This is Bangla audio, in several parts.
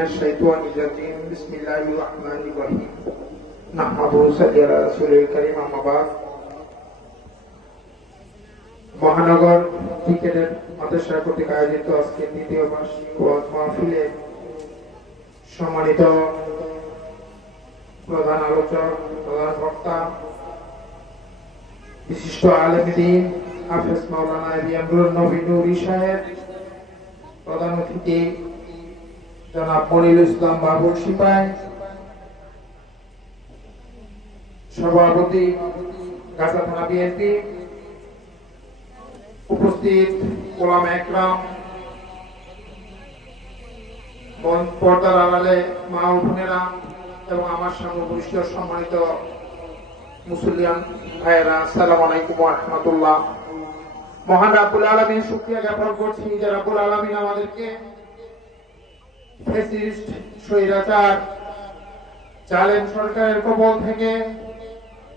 الشيطان الرجيم بسم الله الرحمن الرحيم نحمده ونصلي على رسوله الكريم أما بعد মহানগর ক্রিকেটের মাদ্রাসা কর্তৃক আয়োজিত আজকে দ্বিতীয় বার্ষিক ওয়াজ মাহফিলে সম্মানিত প্রধান আলোচক প্রধান বক্তা বিশিষ্ট আলেম দ্বীন হাফেজ মাওলানা ইমরুল নবী নূরী সাহেব, প্রধান অতিথি জনাব মনিরুল ইসলাম বাবুল সিপাই, সভাপতি গাজা থানা বিএনপি, উপস্থিত ওলামা একরাম, পর্দার আড়ালে মা ও বোনেরা এবং আমার সামনে উপস্থিত সম্মানিত মুসলিয়ান ভাইয়েরা, আসসালামু আলাইকুম ওয়া রাহমাতুল্লাহ। মহান রাব্বুল আলামিন শুকরিয়া জ্ঞাপন করছি যে রাব্বুল আলামিন আমাদেরকে ফ্যাসিস্ট স্বৈরাচার জালেম সরকারের কবল থেকে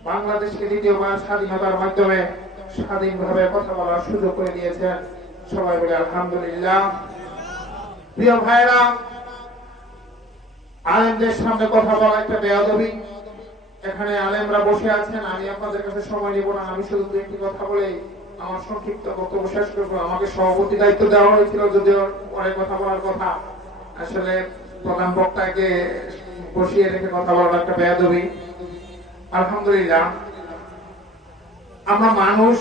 বাংলাদেশকে দ্বিতীয়বার স্বাধীনতার মাধ্যমে স্বাধীনভাবে কথা বলার সুযোগ করে দিয়েছেন। সবাই বলে আলহামদুলিল্লাহ। প্রিয় ভাইরা, আলেমদের সামনে কথা বলা একটা বেয়াদবি। এখানে আলেমরা বসে আছেন, আমি আপনাদের কাছে সময় নিব না। আমি শুধু একটি কথা বলেই আমার সংক্ষিপ্ত বক্তব্য শেষ করবো। আমাকে সভাপতি দায়িত্ব দেওয়া হয়েছিল, যদিও অনেক কথা বলার কথা, আসলে প্রধান বক্তাকে বসিয়ে রেখে কথা বলার একটা বেয়াদবি। আলহামদুলিল্লাহ, আমরা মানুষ,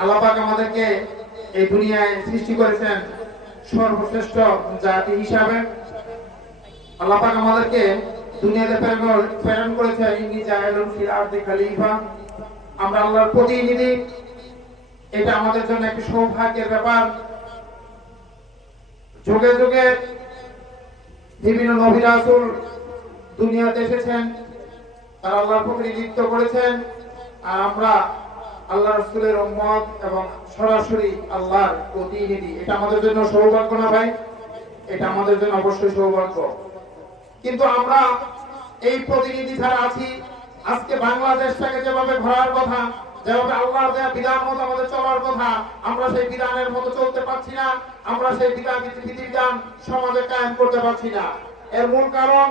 আল্লাহ পাক আমাদেরকে এই দুনিয়ায় সৃষ্টি করেছেন সর্বশ্রেষ্ঠ জাতি হিসাবে। আল্লাহ পাক আমাদেরকে দুনিয়াতে প্রেরণ করেছেন ইন্নী জাইলুন ফিল আরদি খলিফা, আমরা আল্লাহর প্রতিনিধি। এটা আমাদের জন্য একটি সৌভাগ্যের ব্যাপার। যুগে যুগে বিভিন্ন নবী রাসূল দুনিয়াতে এসেছেন, তারা আল্লাহর প্রতিনিধিত্ব করেছেন, আর আমরা আল্লাহ রাসূলের উম্মত এবং সরাসরি আল্লাহর প্রতিনিধি। এটা আমাদের জন্য সৌভাগ্য না ভাই? এটা আমাদের জন্য অবশ্যই সৌভাগ্য। কিন্তু আমরা এই প্রতিনিধি ছাড়া আছি। আজকে বাংলাদেশটাকে যেভাবে ঘোরার কথা, যেভাবে আল্লাহর দেয়া বিধান মতো আমাদের চলার কথা, আমরা সেই বিধানের মতো চলতে পারছি না। আমরা সেই বিধান সমাজে কায়েম করতে পারছি না। এর মূল কারণ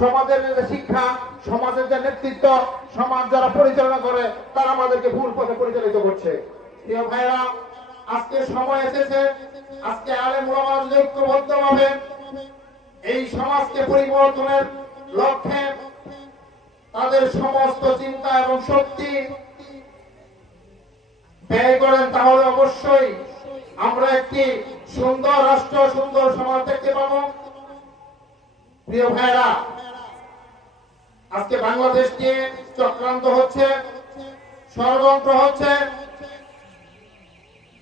সমাজের যে শিক্ষা, সমাজের যে নেতৃত্ব, সমাজ যারা পরিচালনা করে, তারা আমাদেরকে ভুল পথে পরিচালিত করছে। প্রিয় ভাইরা, আজকে সময় এসেছে, আজকে আলেম ওলামা ঐক্যবদ্ধভাবে এই সমাজকে পরিবর্তনের লক্ষ্যে তাদের সমস্ত চিন্তা এবং শক্তি ব্যয় করেন, তাহলে অবশ্যই আমরা একটি সুন্দর রাষ্ট্র, সুন্দর সমাজ দেখতে পাবো। প্রিয় ভাইরা, আজকে বাংলাদেশ নিয়ে চক্রান্ত হচ্ছে, ষড়যন্ত্র হচ্ছে।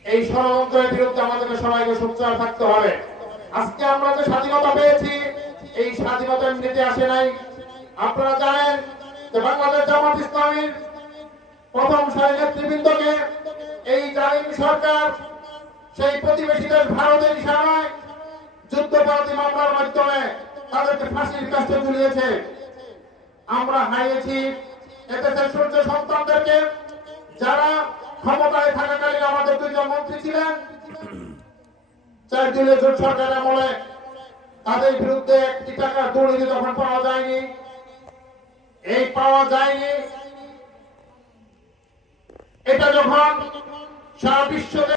এই ষড়যন্ত্রের বিরুদ্ধে আমাদেরকে সবাইকে সোচ্চার থাকতে হবে। আজকে আমরা যে স্বাধীনতা পেয়েছি, এই স্বাধীনতা এমনিতে আসে নাই। আপনারা জানেন যে বাংলাদেশ জামাত ইসলামীর প্রথম সারি নেতৃবৃন্দকে এই জালিম সরকার সেই প্রতিবেশী দেশ ভারতের ইশারায় যুদ্ধাপরাধী মামলার মাধ্যমে তাদেরকে ফাঁসির কাছে ঝুলিয়েছে। আমরা হারিয়েছি এদেশের সূর্য সন্তানদেরকে, যারা ক্ষমতায় থাকাকালীন আমাদের দুইজন মন্ত্রী ছিলেন। 4 দলীয় জোট সরকারের আমলে তাদের বিরুদ্ধে একটি টাকার দুর্নীতি তখন পাওয়া যায়নি। এই পাওয়া যায়নি, এটা যখন সারা বিশ্ব